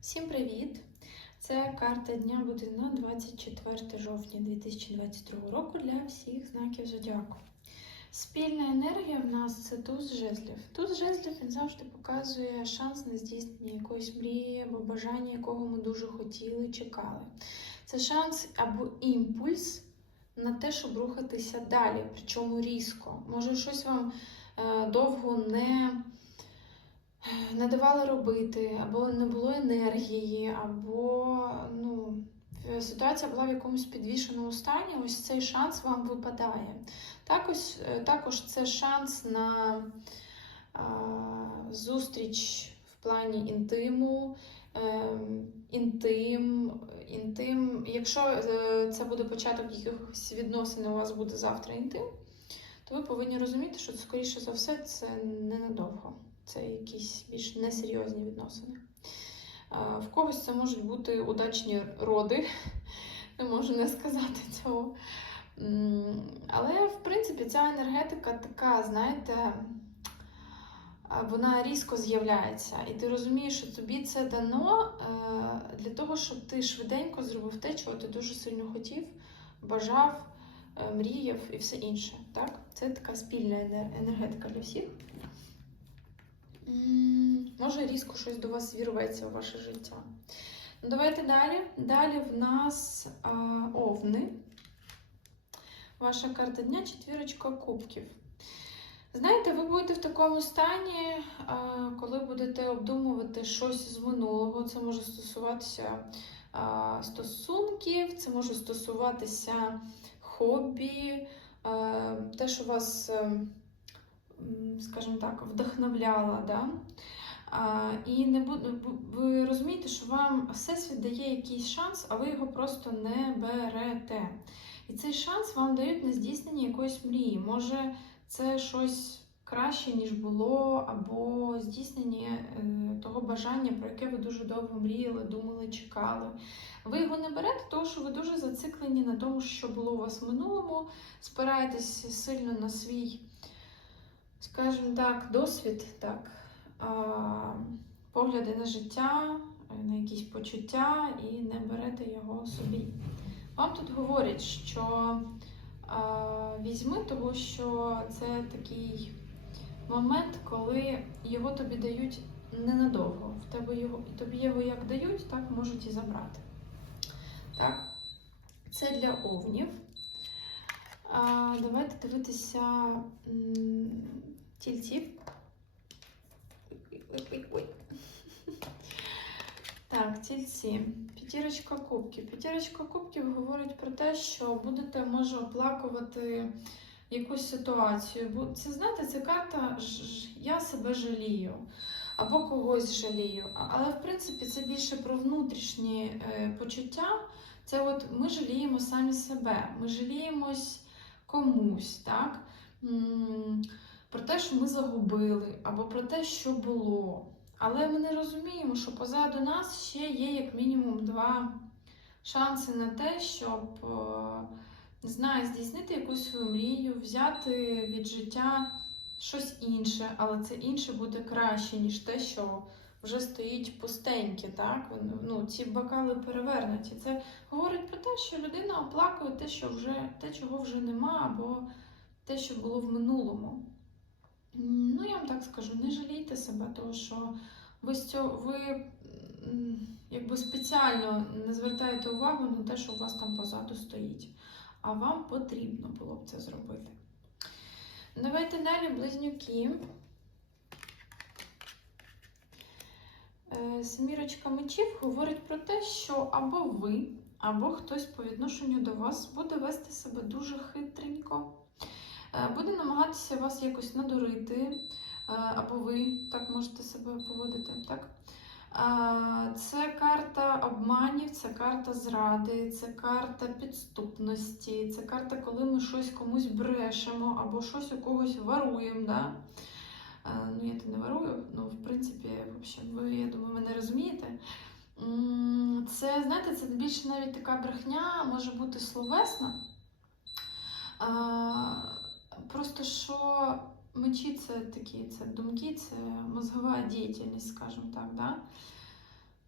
Всім привіт! Це карта дня буде на 24 жовтня 2022 року для всіх знаків зодіаку. Спільна енергія в нас це туз жезлів. Туз жезлів він завжди показує шанс на здійснення якоїсь мрії або бажання, якого ми дуже хотіли, чекали. Це шанс або імпульс на те, щоб рухатися далі, причому різко. Може, щось вам е, довго не не давали робити, або не було енергії, або ну, ситуація була в якомусь підвішеному стані, ось цей шанс вам випадає. Також, також це шанс на а, зустріч в плані інтиму. е, Інтим, інтим. Якщо е, це буде початок якихось відносин, у вас буде завтра інтим, то ви повинні розуміти, що скоріше за все це ненадовго це якісь більш несерйозні відносини. В когось це можуть бути удачні роди, не можу не сказати цього. Але, в принципі, ця енергетика така, знаєте, вона різко з'являється. І ти розумієш, що тобі це дано е, для того, щоб ти швиденько зробив те, чого ти дуже сильно хотів, бажав, е, мріяв і все інше. Так? Це така спільна енергетика для всіх. Може, різко щось до вас вірветься у ваше життя. Ну, Давайте далі. Далі в нас а, овни. Ваша карта дня четвірочка кубків. Знаєте, ви будете в такому стані, а, коли будете обдумувати щось з минулого. Це може стосуватися а, стосунків, це може стосуватися хобі, а, те, що вас. Скажімо так, вдохновляла. Да? І не буду, ви розумієте, що вам всесвіт дає якийсь шанс, а ви його просто не берете. І цей шанс вам дають на здійснення якоїсь мрії. Може, це щось краще, ніж було, або здійснення е, того бажання, про яке ви дуже довго мріяли, думали, чекали. Ви його не берете, тому що ви дуже зациклені на тому, що було у вас в минулому, спираєтесь сильно на свій скажімо так, досвід, так, погляди на життя, на якісь почуття і не берете його собі. Вам тут говорять, що візьми, того, що це такий момент, коли його тобі дають ненадовго. В тебе його, тобі його як дають, так можуть і забрати. Так, Це для овнів. Давайте дивитися тільців. Так, тільці. П'ятірочка кубків. П'ятірочка кубків говорить про те, що будете, може, оплакувати якусь ситуацію. Бо Це, знаєте, це карта Я себе жалію або когось жалію. Але, в принципі, це більше про внутрішні е, почуття. Це от ми жаліємо самі себе, ми жаліємось комусь, так? про те, що ми загубили, або про те, що було. Але ми не розуміємо, що позаду нас ще є як мінімум два шанси на те, щоб е, не знаю, здійснити якусь свою мрію, взяти від життя щось інше, але це інше буде краще, ніж те, що вже стоїть пустеньке. так? Ну, Ці бокали перевернуті. Це говорить про те, що людина оплакує те, що вже, те, чого вже нема, або те, що було в минулому. Ну, я вам так скажу, не жалійте себе, тому що ви ви якби спеціально не звертаєте увагу на те, що у вас там позаду стоїть. А вам потрібно було б це зробити. Давайте далі близнюки. Семірочка мечів говорить про те, що або ви, або хтось по відношенню до вас буде вести себе дуже хитренько. Е, буде намагатися вас якось надурити, е, або ви так можете себе поводити. так? Е, це карта обманів, це карта зради, це карта підступності, це карта, коли ми щось комусь брешемо або щось у когось варуємо. Да? Ну, я то не варую, ну, в принципі, ви, я думаю, мене розумієте. Це, знаєте, це більше навіть така брехня може бути словесна. Просто що мечі це такі це думки, це мозгова діяльність, скажімо так. Да?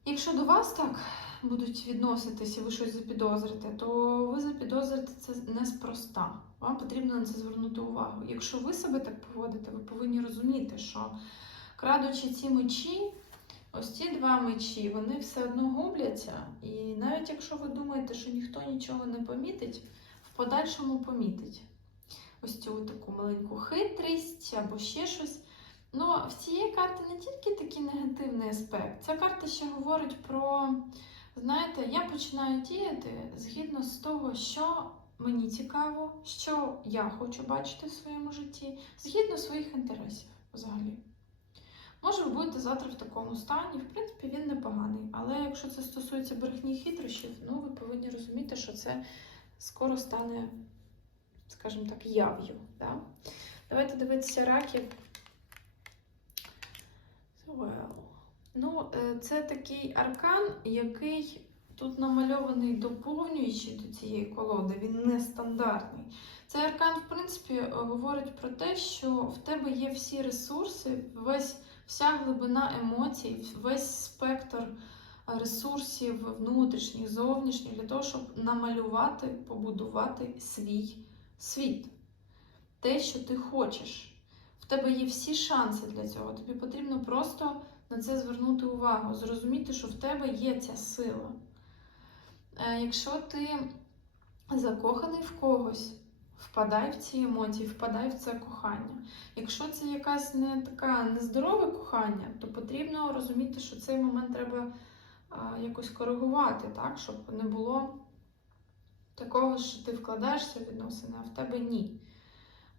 Якщо до вас так будуть відноситися, ви щось запідозрите, то ви запідозрите це неспроста. Вам потрібно на це звернути увагу. Якщо ви себе так поводите, ви повинні розуміти, що крадучи ці мечі, ось ці два мечі, вони все одно губляться. І навіть якщо ви думаєте, що ніхто нічого не помітить, в подальшому помітить ось цю таку маленьку хитрість або ще щось. Ну, в цієї карти не тільки такий негативний аспект. Ця карта ще говорить про, знаєте, я починаю діяти згідно з того, що мені цікаво, що я хочу бачити в своєму житті, згідно своїх інтересів взагалі. Може, ви будете завтра в такому стані, в принципі, він непоганий. Але якщо це стосується брехні хитрощів, ну ви повинні розуміти, що це скоро стане, скажімо так, яв'ю. Да? Давайте дивитися раків. Well. Ну, е, це такий аркан, який тут намальований доповнюючи до цієї колоди, він нестандартний. Цей аркан, в принципі, е, говорить про те, що в тебе є всі ресурси, весь, вся глибина емоцій, весь спектр ресурсів внутрішніх, зовнішніх, для того, щоб намалювати, побудувати свій світ. Те, що ти хочеш. В тебе є всі шанси для цього. Тобі потрібно просто на це звернути увагу, зрозуміти, що в тебе є ця сила. Е, Якщо ти закоханий в когось, впадай в ці емоції, впадай в це кохання. Якщо це якась не така нездорове кохання, то потрібно розуміти, що цей момент треба якось коригувати, так, щоб не було такого, що ти вкладаєшся в відносини, а в тебе ні.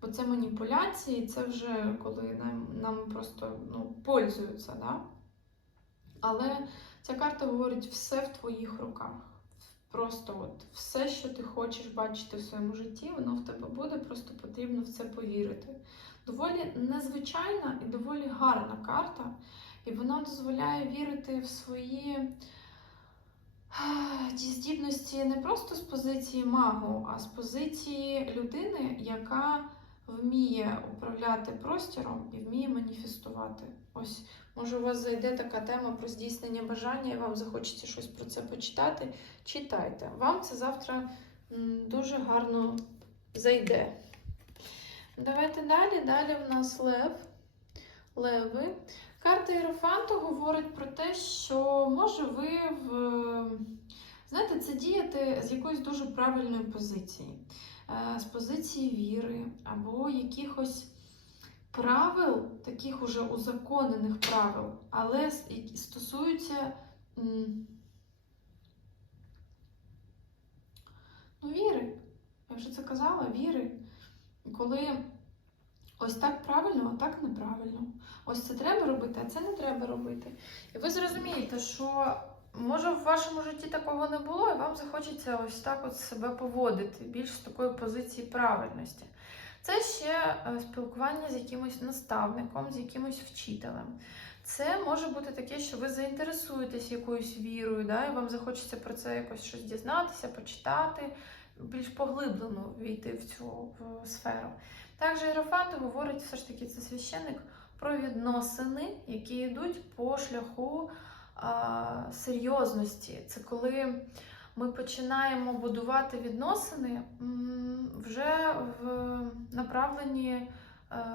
Бо це маніпуляції, це вже коли нам, нам просто ну, пользуються. Да? Але ця карта говорить все в твоїх руках. Просто от все, що ти хочеш бачити в своєму житті, воно в тебе буде, просто потрібно в це повірити. Доволі незвичайна і доволі гарна карта, і вона дозволяє вірити в свої ті здібності не просто з позиції магу, а з позиції людини, яка вміє управляти простіром і вміє маніфестувати. Ось, може, у вас зайде така тема про здійснення бажання, і вам захочеться щось про це почитати. Читайте. Вам це завтра дуже гарно зайде. Давайте далі. Далі в нас лев. Леви. Карта Єрофанту говорить про те, що може ви в. Знаєте, це діяти з якоїсь дуже правильної позиції, з позиції віри або якихось правил, таких уже узаконених правил, але стосуються ну, віри. Я вже це казала, віри. Коли ось так правильно, а так неправильно. Ось це треба робити, а це не треба робити. І ви зрозумієте, що може в вашому житті такого не було, і вам захочеться ось так от себе поводити, більш з такої позиції правильності. Це ще е, спілкування з якимось наставником, з якимось вчителем. Це може бути таке, що ви заінтересуєтесь якоюсь вірою, да, і вам захочеться про це якось щось дізнатися, почитати, більш поглиблено війти в цю в сферу. Також Єрофант говорить, все ж таки, це священник про відносини, які йдуть по шляху серйозності. Це коли ми починаємо будувати відносини вже в направленні е,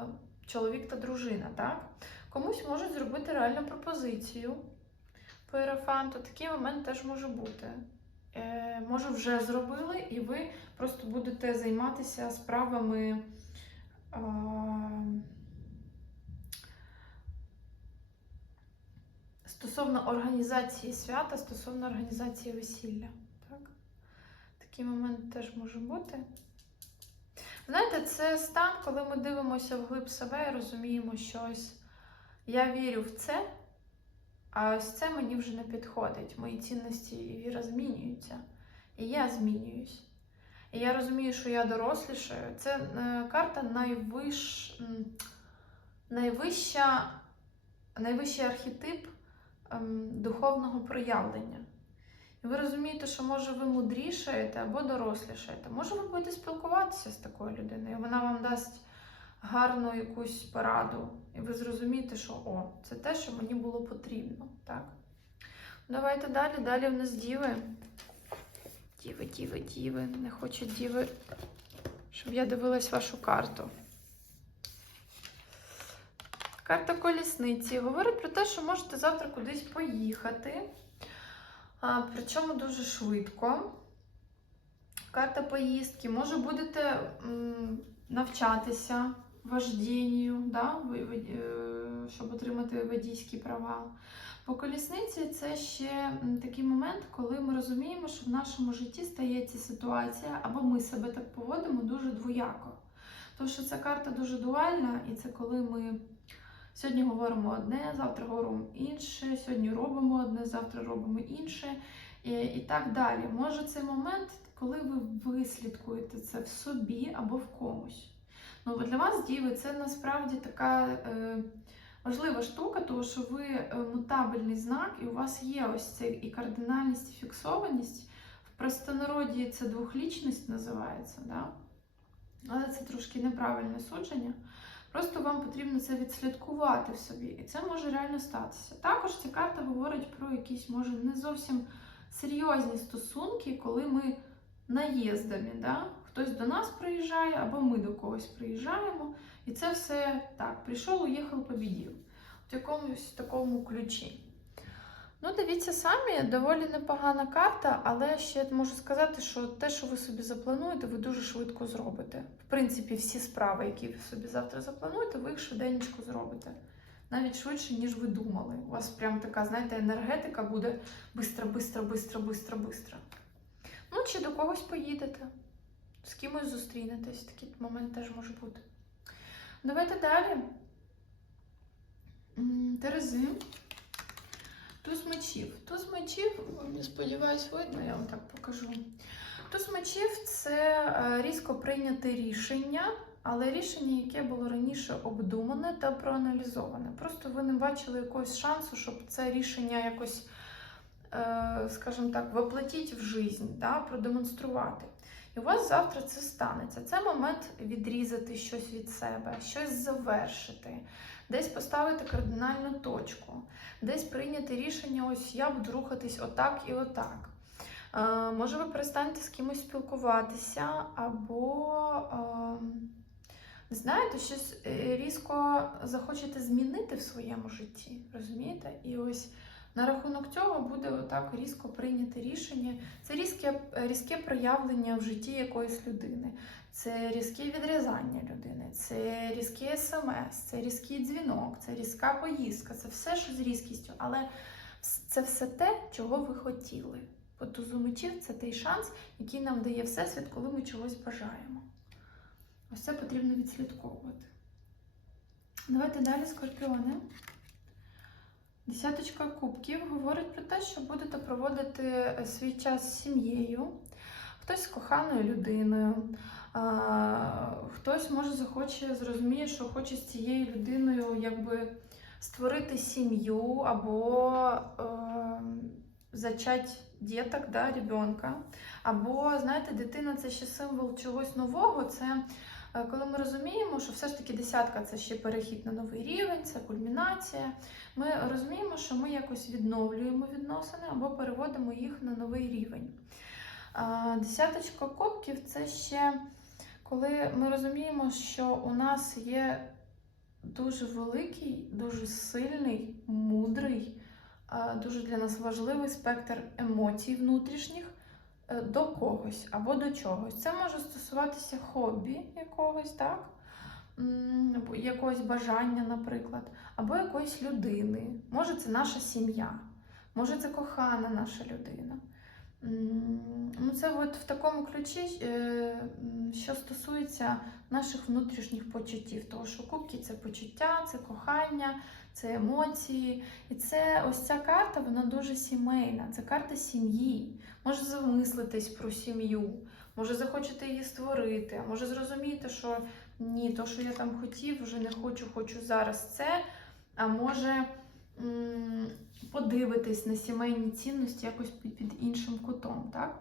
чоловік та дружина. Так? Комусь можуть зробити реальну пропозицію по Єрофанту. Такий момент теж може бути. Е, може, вже зробили, і ви просто будете займатися справами. Стосовно організації свята, стосовно організації весілля. Так? Такий момент теж може бути. Знаєте, це стан, коли ми дивимося вглиб себе і розуміємо, що ось я вірю в це, а ось це мені вже не підходить. Мої цінності і віра змінюються. І я змінююсь. І я розумію, що я дорослішаю. Це е, карта найвищ, найвища, найвищий архетип духовного проявлення. І ви розумієте, що може ви мудрішаєте або дорослішаєте. Може, ви будете спілкуватися з такою людиною, і вона вам дасть гарну якусь пораду, і ви зрозумієте, що о, це те, що мені було потрібно. Так? Давайте далі. Далі в нас діви. Діви, діви, діви. Не хочуть діви, щоб я дивилась вашу карту. Карта колісниці говорить про те, що можете завтра кудись поїхати. Причому дуже швидко. Карта поїздки. Може, будете навчатися вождінню, да? е, щоб отримати водійські права. По колісниці це ще такий момент, коли ми розуміємо, що в нашому житті стається ситуація, або ми себе так поводимо дуже двояко. Тому що ця карта дуже дуальна, і це коли ми сьогодні говоримо одне, завтра говоримо інше, сьогодні робимо одне, завтра робимо інше, і, і так далі. Може цей момент, коли ви вислідкуєте це в собі або в комусь. Ну, для вас, діви, це насправді така. Е, важлива штука, тому що ви е, мутабельний знак, і у вас є ось це і кардинальність, і фіксованість. В простонароді це двохлічність називається, да? але це трошки неправильне судження. Просто вам потрібно це відслідкувати в собі, і це може реально статися. Також ця карта говорить про якісь, може, не зовсім серйозні стосунки, коли ми наїздами. Да? Хтось до нас приїжджає, або ми до когось приїжджаємо. І це все так, прийшов, уїхав, побідів. В якомусь такому ключі. Ну, дивіться самі, доволі непогана карта, але ще можу сказати, що те, що ви собі заплануєте, ви дуже швидко зробите. В принципі, всі справи, які ви собі завтра заплануєте, ви їх швиденько зробите. Навіть швидше, ніж ви думали. У вас прям така, знаєте, енергетика буде бистро, бистро, бистро, бистро, бистро. Ну, чи до когось поїдете, з кимось зустрінетесь. Такий момент теж може бути. Давайте далі. Терези. Туз мечів. Туз мечів, сподіваюсь, видно, я вам так покажу. Туз мечів це е, різко прийняте рішення, але рішення, яке було раніше обдумане та проаналізоване. Просто ви не бачили якогось шансу, щоб це рішення якось, е, скажімо так, воплотіть в життя, да, продемонструвати. І у вас завтра це станеться. Це момент відрізати щось від себе, щось завершити, десь поставити кардинальну точку, десь прийняти рішення, ось я буду рухатись отак і отак. Е, може, ви перестанете з кимось спілкуватися, або, е, не знаєте, щось різко захочете змінити в своєму житті, розумієте? І ось на рахунок цього буде отак різко прийняти рішення. Це різке, різке проявлення в житті якоїсь людини, це різке відрізання людини, це різкий смс, це різкий дзвінок, це різка поїздка, це все, що з різкістю. Але це все те, чого ви хотіли. По тузу мечів це той шанс, який нам дає Всесвіт, коли ми чогось бажаємо. Ось це потрібно відслідковувати. Давайте далі, скорпіони. Десяточка кубків говорить про те, що будете проводити е, свій час з сім'єю, хтось з коханою людиною, хтось може захоче, зрозуміє, що хоче з цією людиною якби створити сім'ю або е, зачати діток, да, ребенка. Або, знаєте, дитина це ще символ чогось нового. Це е, коли ми розуміємо, що все ж таки десятка це ще перехід на новий рівень, це кульмінація. Ми розуміємо, що ми якось відновлюємо відносини або переводимо їх на новий рівень. Десяточка кубків це ще коли ми розуміємо, що у нас є дуже великий, дуже сильний, мудрий, дуже для нас важливий спектр емоцій внутрішніх е, до когось або до чогось. Це може стосуватися хобі якогось, так? Якогось бажання, наприклад, або якоїсь людини. Може, це наша сім'я, може, це кохана наша людина. Ну, це от в такому ключі, е, що стосується наших внутрішніх почуттів, тому що кубки це почуття, це кохання, це емоції. І це ось ця карта, вона дуже сімейна. Це карта сім'ї. Може замислитись про сім'ю, може захочете її створити, може зрозуміти, що ні, то, що я там хотів, вже не хочу, хочу зараз це. А може подивитись на сімейні цінності якось під, іншим кутом, так?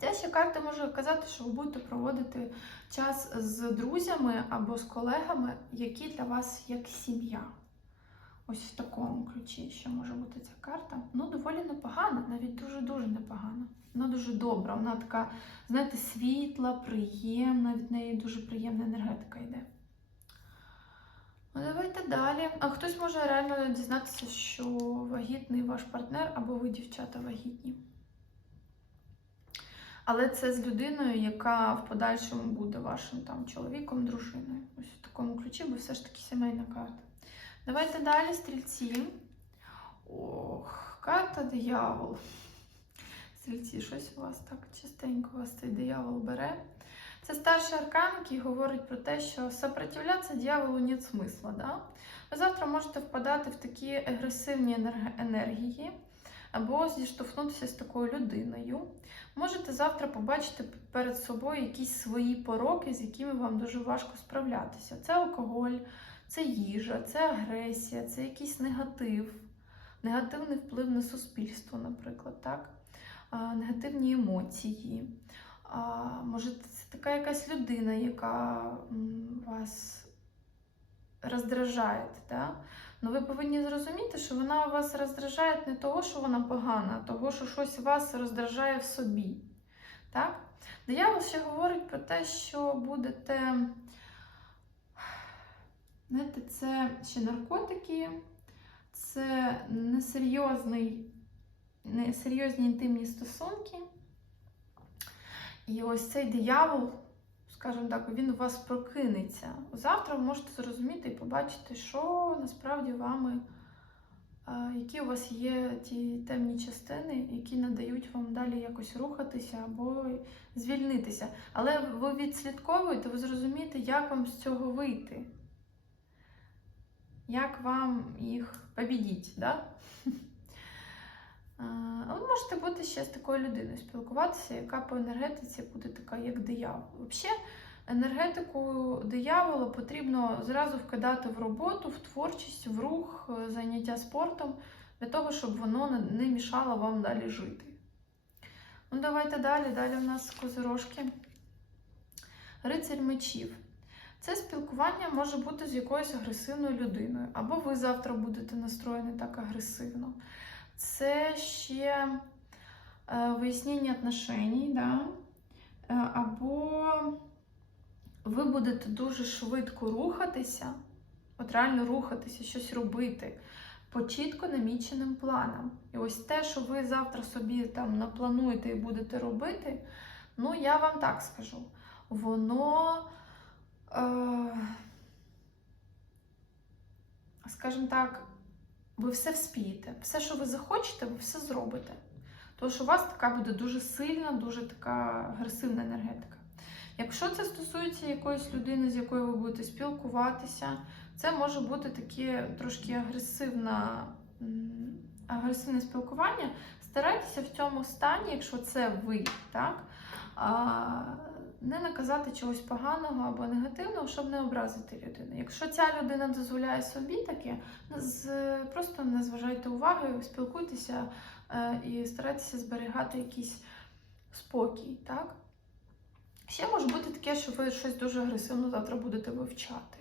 Ця ще карта може казати, що ви будете проводити час з друзями або з колегами, які для вас як сім'я. Ось в такому ключі ще може бути ця карта. Ну, доволі непогана, навіть дуже-дуже непогана. Вона дуже добра, вона така, знаєте, світла, приємна, від неї дуже приємна енергетика йде. Ну, давайте далі. А хтось може реально дізнатися, що вагітний ваш партнер або ви дівчата вагітні. Але це з людиною, яка в подальшому буде вашим там чоловіком, дружиною. Ось в такому ключі, бо все ж таки сімейна карта. Давайте далі, стрільці. Ох, карта диявол. Стрільці, щось у вас так частенько вас цей диявол бере. Це старший аркан, який говорить про те, що сопротивлятися дьяволу нет смисла. Да? Ви завтра можете впадати в такі агресивні енергії або зіштовхнутися з такою людиною. Можете завтра побачити перед собою якісь свої пороки, з якими вам дуже важко справлятися. Це алкоголь, це їжа, це агресія, це якийсь негатив, негативний вплив на суспільство, наприклад, так? Негативні емоції. Може, така якась людина, яка вас роздражає. Да? Ну ви повинні зрозуміти, що вона вас роздражає не того, що вона погана, а того, що щось вас роздражає в собі. Так? Диявол ще говорить про те, що будете. Знаєте, це ще наркотики, це несерйозний, несерйозні інтимні стосунки. І ось цей диявол, скажімо так, він у вас прокинеться. Завтра ви можете зрозуміти і побачити, що насправді вами, які у вас є ті темні частини, які надають вам далі якось рухатися або звільнитися. Але ви відслідковуєте, ви зрозумієте, як вам з цього вийти. Як вам їх побідіть, да? А, ви можете бути ще з такою людиною спілкуватися, яка по енергетиці буде така, як диявол. Взагалі, енергетику диявола потрібно зразу вкидати в роботу, в творчість, в рух, е, заняття спортом, для того, щоб воно не- не мішало вам далі жити. Ну, давайте далі. Далі в нас козирожки. Рицарь мечів. Це спілкування може бути з якоюсь агресивною людиною, або ви завтра будете настроєні так агресивно. Це ще е, вияснення отношеній, да? Е, або ви будете дуже швидко рухатися, от реально рухатися, щось робити по чітко наміченим планам. І ось те, що ви завтра собі там наплануєте і будете робити, ну я вам так скажу, воно. Е, скажімо так, ви все вспієте. Все, що ви захочете, ви все зробите. Що у вас така буде дуже сильна, дуже така агресивна енергетика. Якщо це стосується якоїсь людини, з якою ви будете спілкуватися, це може бути таке трошки агресивна, агресивне спілкування. Старайтеся в цьому стані, якщо це ви, так? Не наказати чогось поганого або негативного, щоб не образити людину. Якщо ця людина дозволяє собі таке, просто не зважайте уваги, спілкуйтеся е, і старайтеся зберігати якийсь спокій. Так? Ще може бути таке, що ви щось дуже агресивно завтра будете вивчати.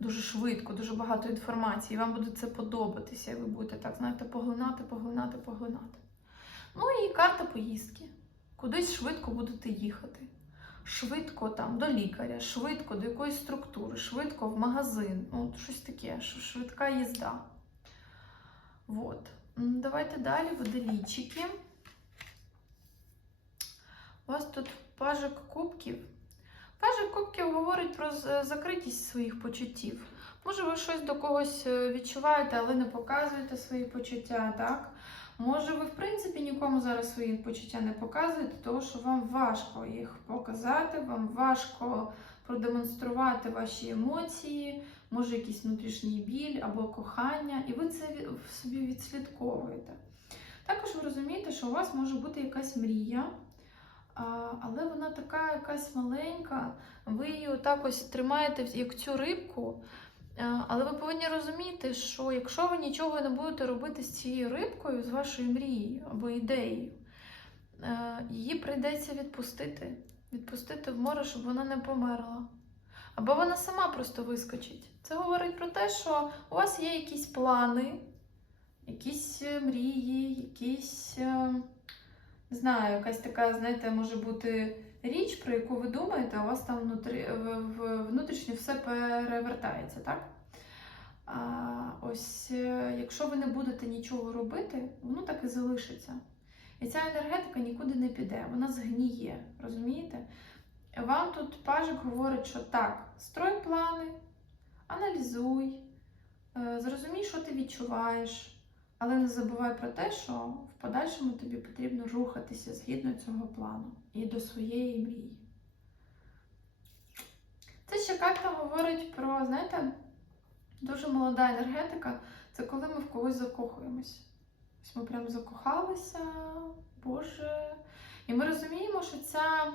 Дуже швидко, дуже багато інформації, і вам буде це подобатися, і ви будете так, знаєте, поглинати, поглинати, поглинати. Ну і карта поїздки. Кудись швидко будете їхати. Швидко там до лікаря, швидко до якоїсь структури, швидко в магазин. Ну, от щось таке, швидка їзда. Вот. М, Давайте далі, водолійчики. У вас тут пажик кубків. Пажик кубків говорить про закритість своїх почуттів. Може, ви щось до когось е, відчуваєте, але не показуєте свої почуття, так? Може, ви в принципі нікому зараз свої почуття не показуєте, тому що вам важко їх показати, вам важко продемонструвати ваші емоції, може якийсь внутрішній біль або кохання, і ви це собі відслідковуєте. Також ви розумієте, що у вас може бути якась мрія, але вона така якась маленька, ви її отак ось тримаєте як цю рибку. Е, Але ви повинні розуміти, що якщо ви нічого не будете робити з цією рибкою, з вашою мрією або ідеєю, е, її прийдеться відпустити. Відпустити в море, щоб вона не померла. Або вона сама просто вискочить. Це говорить про те, що у вас є якісь плани, якісь е, мрії, якийсь, е, не знаю, якась така, знаєте, може бути річ, про яку ви думаєте, у вас там внутрі, в, в, внутрішньо все перевертається, так? А, ось, е, якщо ви не будете нічого робити, воно так і залишиться. І ця енергетика нікуди не піде, вона згніє, розумієте? Вам тут пажик говорить, що так, строй плани, аналізуй, е, зрозумій, що ти відчуваєш, але не забувай про те, що в подальшому тобі потрібно рухатися згідно цього плану і до своєї мрії. Це ще карта говорить про, знаєте, дуже молода енергетика це коли ми в когось закохуємось. Ось ми прям закохалися, Боже. І ми розуміємо, що ця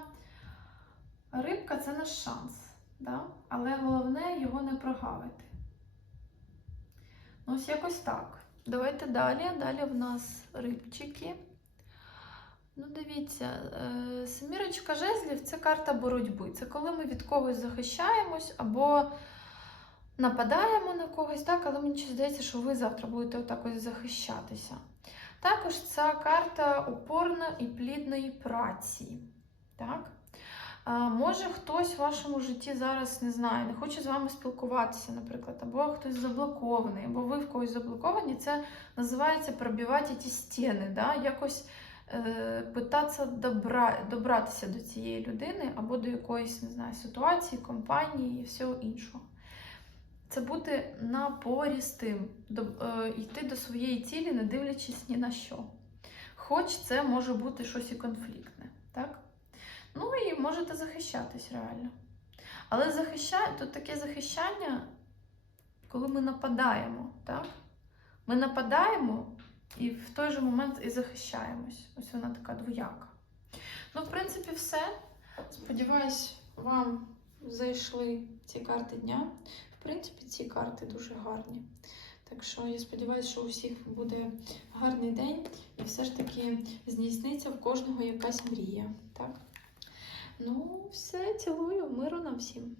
рибка це наш шанс. Да? Але головне його не прогавити. Ну, ось якось так. Давайте далі. Далі в нас рибчики. Ну, дивіться, е, семірочка жезлів це карта боротьби. Це коли ми від когось захищаємось або нападаємо на когось, так, але мені здається, що ви завтра будете отак ось захищатися. Також ця карта опорна і плідної праці. Так? Може хтось в вашому житті зараз не знаю, не хоче з вами спілкуватися, наприклад, або хтось заблокований, або ви в когось заблоковані. Це називається пробивати ті стіни, да? якось е, питатися добра, добратися до цієї людини або до якоїсь не знаю, ситуації, компанії і всього іншого. Це бути напорістим, до, е, йти до своєї цілі, не дивлячись ні на що. Хоч це може бути щось і конфліктне, так? Ну і можете захищатись реально. Але захища... тут таке захищання, коли ми нападаємо, так? Ми нападаємо і в той же момент і захищаємось. Ось вона така двояка. Ну, в принципі, все. Сподіваюсь, вам зайшли ці карти дня. В принципі, ці карти дуже гарні. Так що я сподіваюся, що у всіх буде гарний день, і все ж таки здійсниться в кожного якась мрія. Так? Ну, все, цілую, миру нам всім.